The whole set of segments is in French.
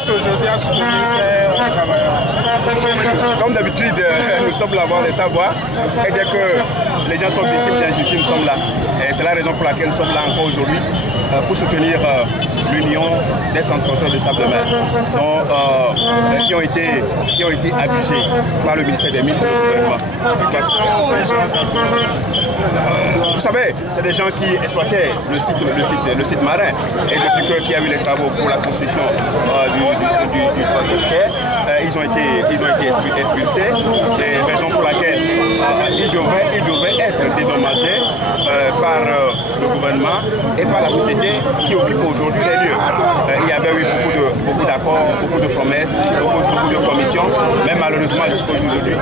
plus aujourd'hui à soutenir ces travailleurs? Comme d'habitude, nous sommes là pour les savoir. Et dès que les gens sont victimes d'injustice, nous sommes là. Et c'est la raison pour laquelle nous sommes là encore aujourd'hui pour soutenir l'Union des transporteurs de sable de mer qui ont été abusés par le ministère des Mines et le gouvernement. Vous savez, c'est des gens qui exploitaient le site marin. Et depuis qu'il y a eu les travaux pour la construction du troisième quai, ils ont été expulsés. Et raison pour laquelle ils devaient être dédommagés par le gouvernement et par la société qui occupe aujourd'hui les lieux. Il y avait eu beaucoup d'accords, beaucoup de promesses, beaucoup de commissions, mais malheureusement jusqu'au jour d'aujourd'hui,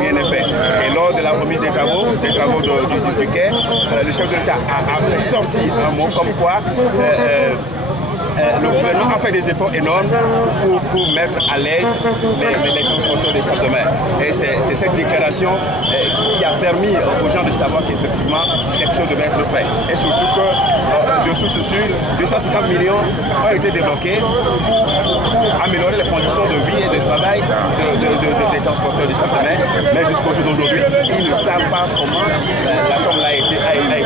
rien n'est fait. Et lors de la remise des travaux du quai, le chef de l'État a fait sortir un mot comme quoi le gouvernement a fait des efforts énormes pour mettre à l'aise les transporteurs des sables de mer. Et c'est cette déclaration qui a permis aux gens de savoir qu'effectivement quelque chose devait être fait. Et surtout que de source sûre, 250 millions ont été débloqués pour améliorer les conditions de vie et de travail des transporteurs des sables de mer. Mais jusqu'au jour d'aujourd'hui, ils ne savent pas comment la somme a été gérée.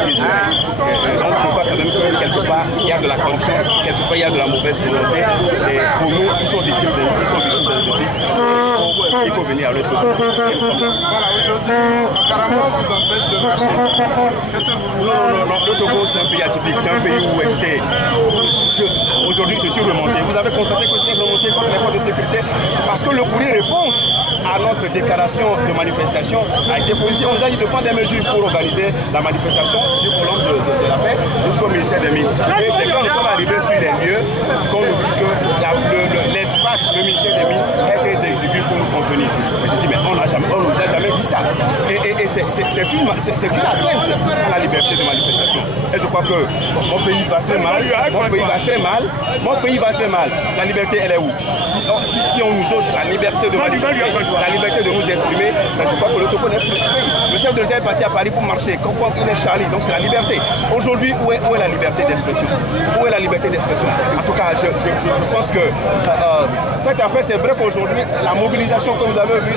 Donc je crois quand même que quelque part il y a de la corruption, quelque part il y a de la mauvaise volonté. Et pour nous, ils sont victimes d'injustice. Il faut venir à leur secours. Voilà, aujourd'hui, apparemment, vous empêche de marcher. Non, le Togo, c'est un pays atypique. C'est un pays où, écoutez, aujourd'hui, je suis remonté. Vous avez constaté que j'étais remonté contre les forces de sécurité parce que le courrier réponse à notre déclaration de manifestation a été positif. On nous a dit de prendre des mesures pour organiser la manifestation du colonne de la paix jusqu'au ministère des Mines. Et c'est quand nous sommes arrivés sur les lieux qu'on nous dit que l'espace, le ministère des Mines, est très exigu pour nous contenir. Je dis, mais on ne nous a jamais dit ça. Et c'est une atteinte à la liberté de manifestation. Et je crois que mon pays va très mal. Mon pays va très mal. La liberté, elle est où? Si on nous ôte la liberté de manifester, la liberté de nous exprimer, ben je crois que le Togo n'est plus le pays. Le chef de l'État est parti à Paris pour marcher, comme il est Charlie, donc c'est la liberté. Aujourd'hui, où est la liberté d'expression? Où est la liberté d'expression? En tout cas, je pense que cette affaire, c'est vrai qu'aujourd'hui, la mobilisation que vous avez vue,